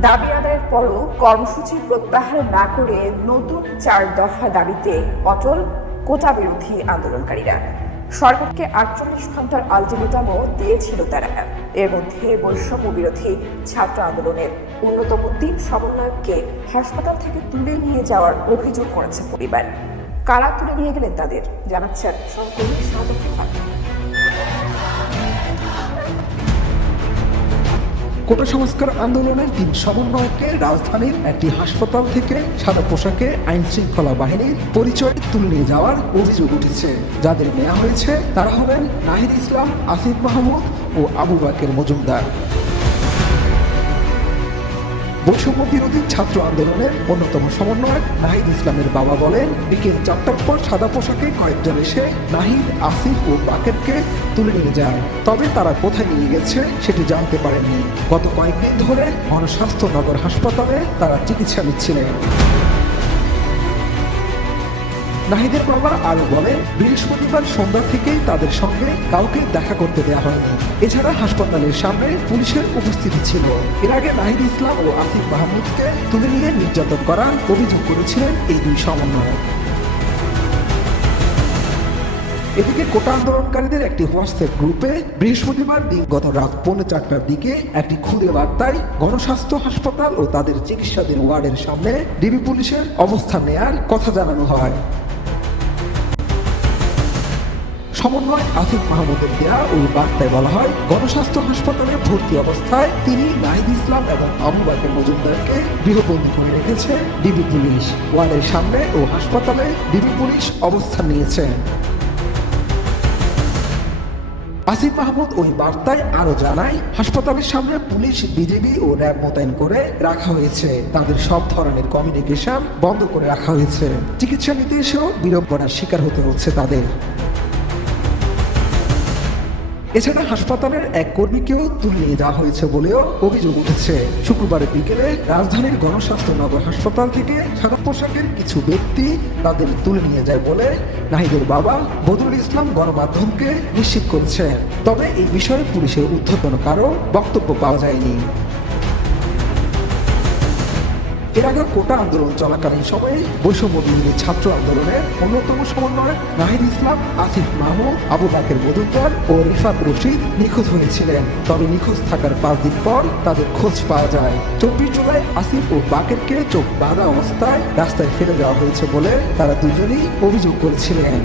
দাবি আদায়ের পরও কর্মসূচি প্রত্যাহার না করে নতুন 4 দফা দাবিতে অটল কোটা বিরোধী আন্দোলনকারীরা। সরকারকে 48 ঘন্টার আলটিমেটামও দিয়েছিল তারা। এর মধ্যে বৈষম্য বিরোধী ছাত্র আন্দোলনের অন্যতম 3 সমন্বয়ককে হাসপাতাল থেকে তুলে নিয়ে যাওয়ার অভিযোগ করেছে পরিবার। কারা তুলে নিয়ে গেলেন তাদের জানাচ্ছেন সহকর্মী সাদক রিফাত। কোটা সংস্কার আন্দোলনের 3 সমন্বয়ককে রাজধানীর একটি হাসপাতাল থেকে সাদা পোশাকে আইন শৃঙ্খলা বাহিনীর পরিচয় তুলে নিয়ে যাওয়ার অভিযোগ উঠেছে। যাদের নেওয়া হয়েছে তারা হলেন নাহিদ ইসলাম, আসিফ মাহমুদ ও আবু বাকের মজুমদার। বৈষম্য বিরোধী ছাত্র আন্দোলনের অন্যতম সমন্বয়ক নাহিদ ইসলামের বাবা বলেন, বিকেল 4টার পর সাদা পোশাকে কয়েকজন এসে নাহিদ, আসিফ ও বাকেরকে তুলে নিয়ে যায়। তবে তারা কোথায় নিয়ে গেছে সেটি জানতে পারেননি। গত কয়েকদিন ধরে গণস্বাস্থ্য নগর হাসপাতালে তারা চিকিৎসা নিচ্ছিলেন। নাহিদের বাবা আরো বলেন, বৃহস্পতিবার সন্ধ্যা থেকেই তাদের সঙ্গে কাউকে দেখা করতে দেওয়া হয়নি। এছাড়া হাসপাতালের সামনে পুলিশের উপস্থিতি ছিল। এর আগে নাহিদ ইসলাম ও আসিফ মাহমুদকে তুলে নিয়ে নির্যাতন করার অভিযোগ করেছিলেন এই 2 সমন্বয়ক। এদিকে কোটা আন্দোলনকারীদের একটি হোয়াটসঅ্যাপ গ্রুপে বৃহস্পতিবার গত রাত 4:45টার দিকে একটি খুদে বার্তায় গণস্বাস্থ্য হাসপাতাল ও তাদের চিকিৎসাধীন ওয়ার্ডের সামনে ডিবি পুলিশের অবস্থান নেয়ার কথা জানানো হয়। সমন্বয় আসিফ মাহমুদের দেয়া ওই বার্তায় বলা হয়, গণস্বাস্থ্য হাসপাতালে ভর্তি অবস্থায় তিনি নাহিদ ইসলাম এবং আবু বাকের মজুমদারকে গৃহবন্দী করে রেখেছে ডিবি পুলিশ। ওয়ার্ডের সামনে ও হাসপাতালে ডিবি পুলিশ অবস্থান নিয়েছে। আসিফ মাহমুদ ওই বার্তায় আরো জানায়, হাসপাতালের সামনে পুলিশ, বিজিবি ও র্যাব মোতায়েন করে রাখা হয়েছে। তাদের সব ধরনের কমিউনিকেশন বন্ধ করে রাখা হয়েছে। চিকিৎসা নিতে এসেও বিড়ম্বনার শিকার হতে হচ্ছে তাদের। এছাড়া হাসপাতালের এক কর্মীকেও তুলে নিয়ে যাওয়া হয়েছে বলেও অভিযোগ উঠেছে। শুক্রবার বিকেলে রাজধানীর গণস্বাস্থ্য নগর হাসপাতাল থেকে সাদা পোশাকের কিছু ব্যক্তি তাদের তুলে নিয়ে যায় বলে নাহিদের বাবা বদরুল ইসলাম গণমাধ্যমকে নিশ্চিত করেছেন। তবে এই বিষয়ে পুলিশের ঊর্ধ্বতন কারো বক্তব্য পাওয়া যায়নি। এর আগে কোটা আন্দোলন চলাকালীন সময়ে বৈষম্য বিরোধী ছাত্র আন্দোলনের অন্যতম সমন্বয়ক নাহিদ ইসলাম, আসিফ মাহমুদ, আবু বাকের মজুমদার ও রিফাত রশিদ নিখোঁজ হয়েছিলেন। তবে নিখোঁজ থাকার 5 দিন পর তাদের খোঁজ পাওয়া যায়। 24 জুলাই আসিফ ও বাকেরকে চোখ বাঁধা অবস্থায় রাস্তায় ফেলে দেওয়া হয়েছে বলে তারা দুজনেই অভিযোগ করেছিলেন।